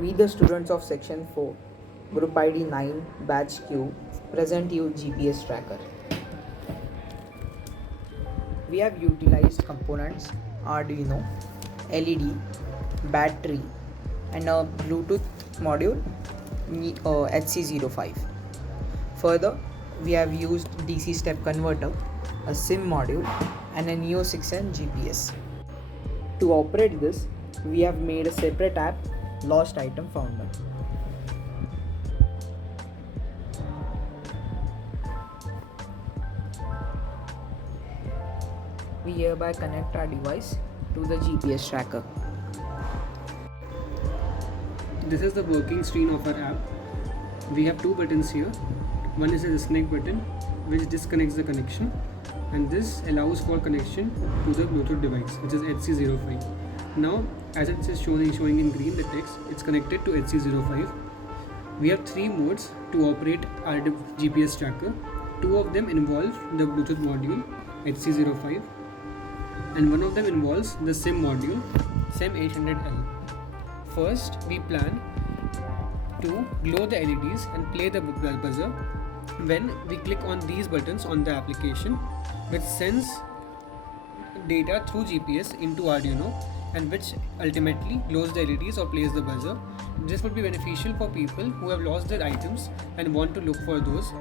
We, the students of Section 4, Group ID 9, Batch Q, present you GPS tracker. We have utilized components Arduino, LED, battery, and a Bluetooth module HC05. Further, we have used DC step converter, a SIM module, and a Neo 6N GPS. To operate this, we have made a separate app, Lost Item Founder. We hereby connect our device to the GPS tracker. This is the working screen of our app. We have two buttons here. One is a disconnect button, which disconnects the connection, and this allows for connection to the Bluetooth device, which is HC05. Now, as it is showing in green the text, it's connected to HC05. We have three modes to operate our GPS tracker. Two of them involve the Bluetooth module HC05, and one of them involves the SIM module SIM 800L. First, we plan to glow the LEDs and play the buzzer when we click on these buttons on the application, which sends data through GPS into Arduino and which ultimately glows the LEDs or plays the buzzer. This would be beneficial for people who have lost their items and want to look for those.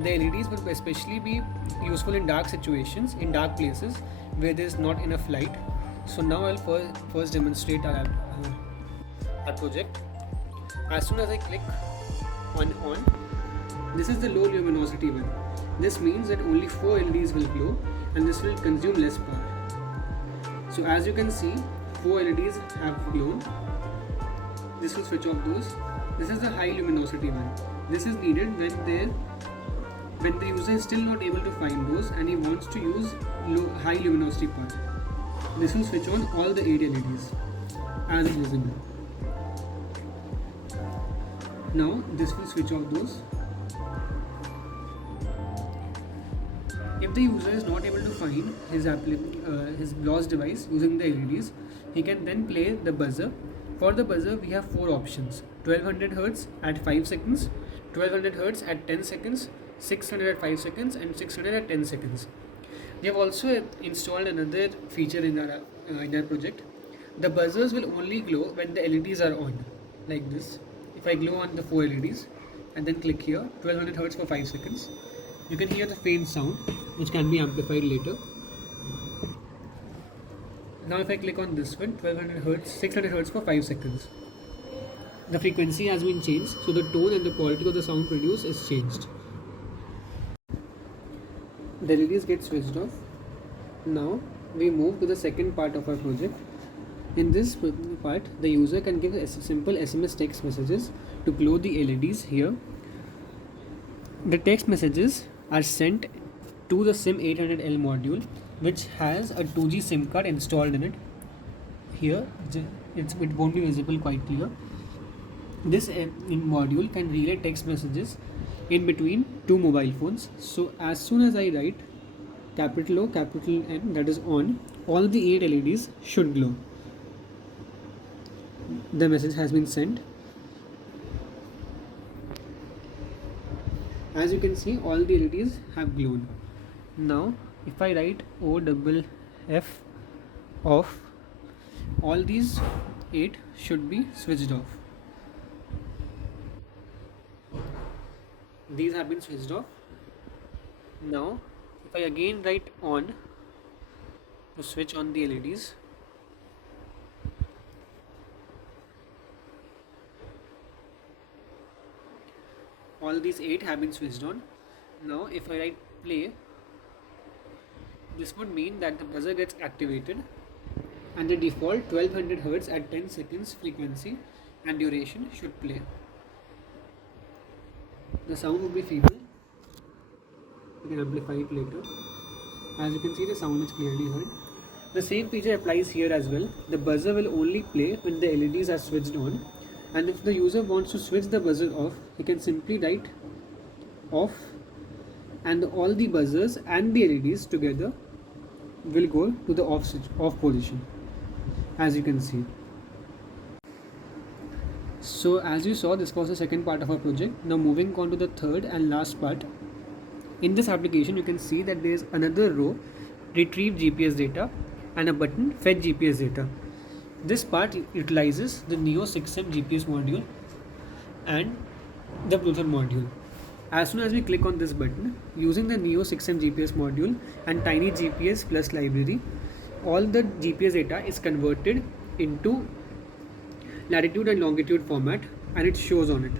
The LEDs will especially be useful in dark situations, in dark places where there is not enough light. So now I'll first demonstrate our project. As soon as I click on, this is the low luminosity one. This means that only 4 LEDs will glow and this will consume less power. So as you can see, 4 LEDs have glown. This will switch off those. This is the high luminosity one. This is needed when the user is still not able to find those and he wants to use high luminosity part. This will switch on all the 8 LEDs as visible. Now this will switch off those. If the user is not able to find his lost device using the LEDs, he can then play the buzzer. For the buzzer, we have 4 options: 1200 Hz at 5 seconds, 1200 Hz at 10 seconds, 600 at 5 seconds, and 600 at 10 seconds. We have also installed another feature in our project. The buzzers will only glow when the LEDs are on, like this. If I glow on the 4 LEDs and then click here, 1200 Hz for 5 seconds, you can hear the faint sound, which can be amplified later. Now if I click on this one, 1200 Hz, 600 Hz for 5 seconds. The frequency has been changed, so the tone and the quality of the sound produced is changed. The LEDs get switched off. Now we move to the second part of our project. In this part, the user can give simple SMS text messages to glow the LEDs here. The text messages are sent to the SIM 800L module, which has a 2G SIM card installed in it. Here, it won't be visible quite clear. This module can relay text messages in between two mobile phones. So as soon as I write capital O, capital N, that is on, all the 8 LEDs should glow. The message has been sent. As you can see, all the LEDs have glown. Now if I write OFF off, all these 8 should be switched off. These have been switched off. Now if I again write on to switch on the LEDs, all these 8 have been switched on. Now if I write play, this would mean that the buzzer gets activated and the default 1200 Hz at 10 seconds frequency and duration should play. The sound would be feeble. You can amplify it later. As you can see, the sound is clearly heard. The same feature applies here as well. The buzzer will only play when the LEDs are switched on, and if the user wants to switch the buzzer off, he can simply write off, and all the buzzers and the LEDs together will go to the off position, as you can see. So as you saw, this was the second part of our project. Now moving on to the third and last part. In this application, you can see that there is another row, retrieve GPS data, and a button, fetch GPS data. This part utilizes the Neo 6M GPS module and the Bluetooth module. As soon as we click on this button, using the Neo 6M GPS module and Tiny GPS Plus library, all the GPS data is converted into latitude and longitude format and it shows on it.